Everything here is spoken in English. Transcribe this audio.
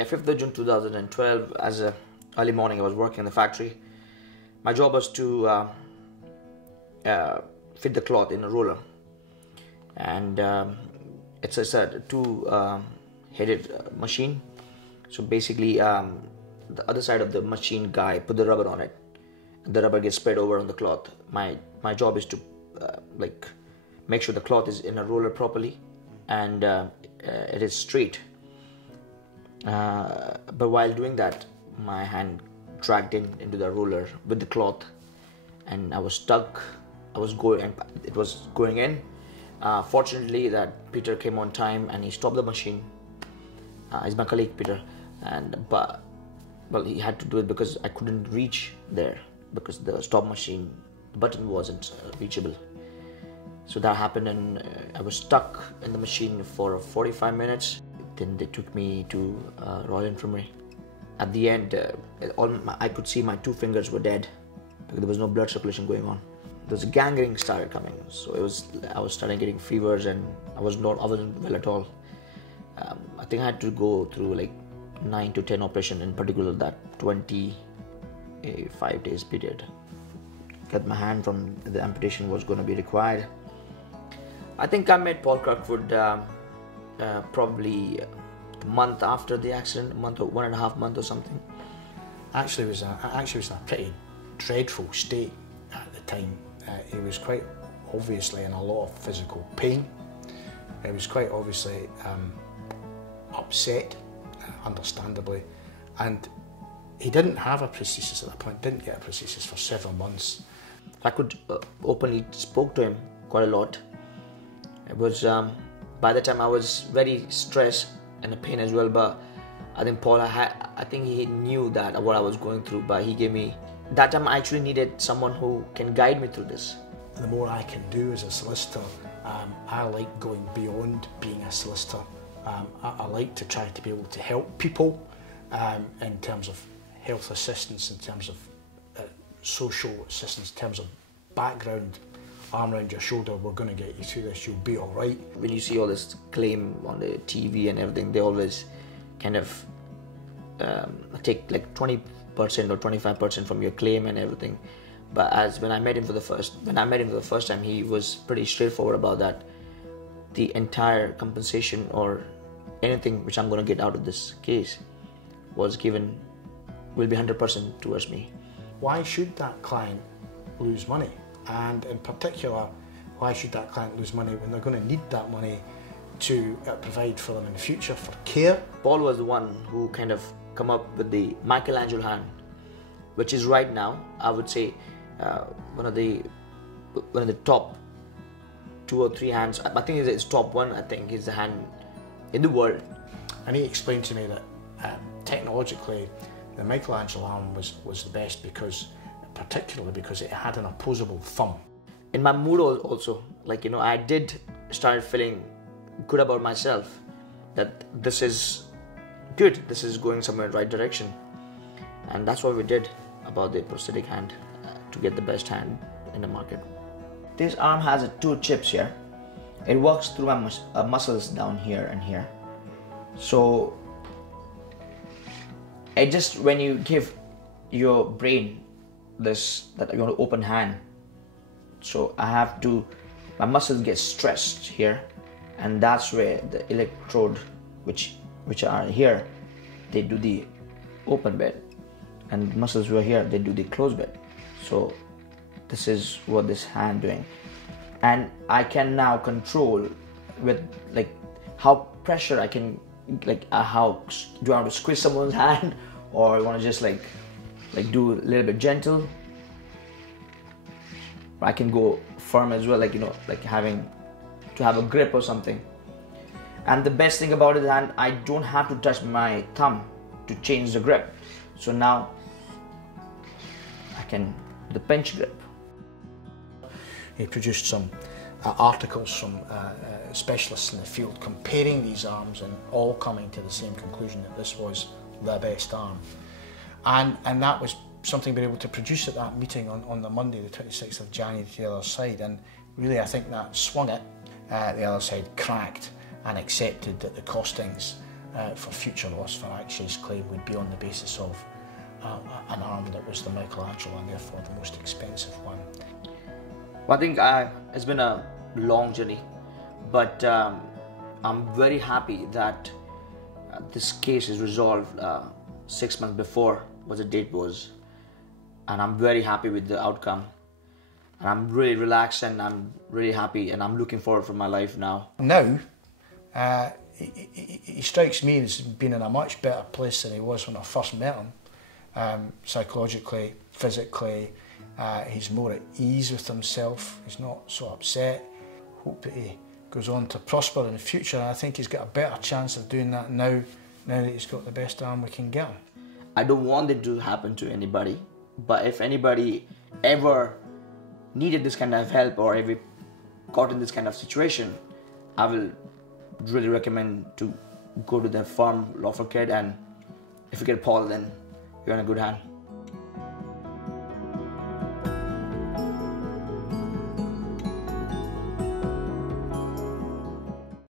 Yeah, 5th of June 2012, as a early morning, I was working in the factory. My job was to fit the cloth in a roller, and it's a two-headed machine. So basically, the other side of the machine guy put the rubber on it, and the rubber gets spread over on the cloth. My job is to like make sure the cloth is in a roller properly and it is straight. But while doing that, my hand dragged into the roller with the cloth, and I was stuck. It was going in. Fortunately, that Peter came on time and he stopped the machine. He's my colleague, Peter, but he had to do it because I couldn't reach there because the stop machine button wasn't reachable. So that happened, and I was stuck in the machine for 45 minutes. Then they took me to Royal Infirmary. At the end, I could see my 2 fingers were dead because there was no blood circulation going on. There's gangrene started coming, so I was starting getting fevers, and I wasn't well at all. I think I had to go through like 9 to 10 operations, in particular that 25 days period. Cut my hand from the amputation was going to be required. I think I met Paul Kirkwood probably a month after the accident, a month or 1.5 months or something. Actually, was in a pretty dreadful state at the time. He was quite obviously in a lot of physical pain. He was quite obviously upset, understandably, and he didn't have a prosthesis at that point, didn't get a prosthesis for several months. I could openly spoke to him quite a lot. It was, by the time I was very stressed and in pain as well, but I think Paul, I think he knew that what I was going through, but he gave me, that time I actually needed someone who can guide me through this. The more I can do as a solicitor, I like going beyond being a solicitor. I like to try to be able to help people in terms of health assistance, in terms of social assistance, in terms of background, arm around your shoulder, we're going to get you through this, you'll be all right. When you see all this claim on the TV and everything, they always kind of take like 20% or 25% from your claim and everything. But when I met him for the first time, he was pretty straightforward about that. The entire compensation or anything which I'm going to get out of this case will be 100% towards me. Why should that client lose money? And in particular, why should that client lose money when they're going to need that money to provide for them in the future for care? Paul was the one who kind of come up with the Michelangelo hand, which is right now, I would say, one of the top 2 or 3 hands. I think it's top 1. I think is the hand in the world. And he explained to me that technologically, the Michelangelo arm was the best particularly because it had an opposable thumb. In my mood also, like, you know, I did start feeling good about myself, that this is good, this is going somewhere in the right direction. And that's what we did about the prosthetic hand to get the best hand in the market. This arm has 2 chips here. It works through my muscles down here and here. So it just, when you give your brain that you want to open hand, so my muscles get stressed here, and that's where the electrode which are here, they do the open bed, and muscles who are here, they do the closed bed. So this is what this hand doing, and I can now control with like how pressure I can, like how do I want to squeeze someone's hand, or I want to just like do a little bit gentle. I can go firm as well, like, you know, like having to have a grip or something. And the best thing about it is I don't have to touch my thumb to change the grip. So now I can do the pinch grip. He produced some articles from specialists in the field comparing these arms and all coming to the same conclusion that this was the best arm. And that was something we were able to produce at that meeting on the Monday, the 26th of January, to the other side. And really, I think that swung it. The other side cracked and accepted that the costings for future loss for Akshay's claim would be on the basis of an arm that was the Michelangelo and therefore the most expensive one. Well, I think it's been a long journey, but I'm very happy that this case is resolved 6 months before what the date was, and I'm very happy with the outcome. And I'm really relaxed and I'm really happy and I'm looking forward for my life now. Now, he strikes me as being in a much better place than he was when I first met him. Psychologically, physically, he's more at ease with himself, he's not so upset. Hope that he goes on to prosper in the future, and I think he's got a better chance of doing that now that he's got the best arm we can get him. I don't want it to happen to anybody, but if anybody ever needed this kind of help or if got in this kind of situation, I will really recommend to go to the firm Lawford Kidd, and if you get Paul, then you're in a good hand.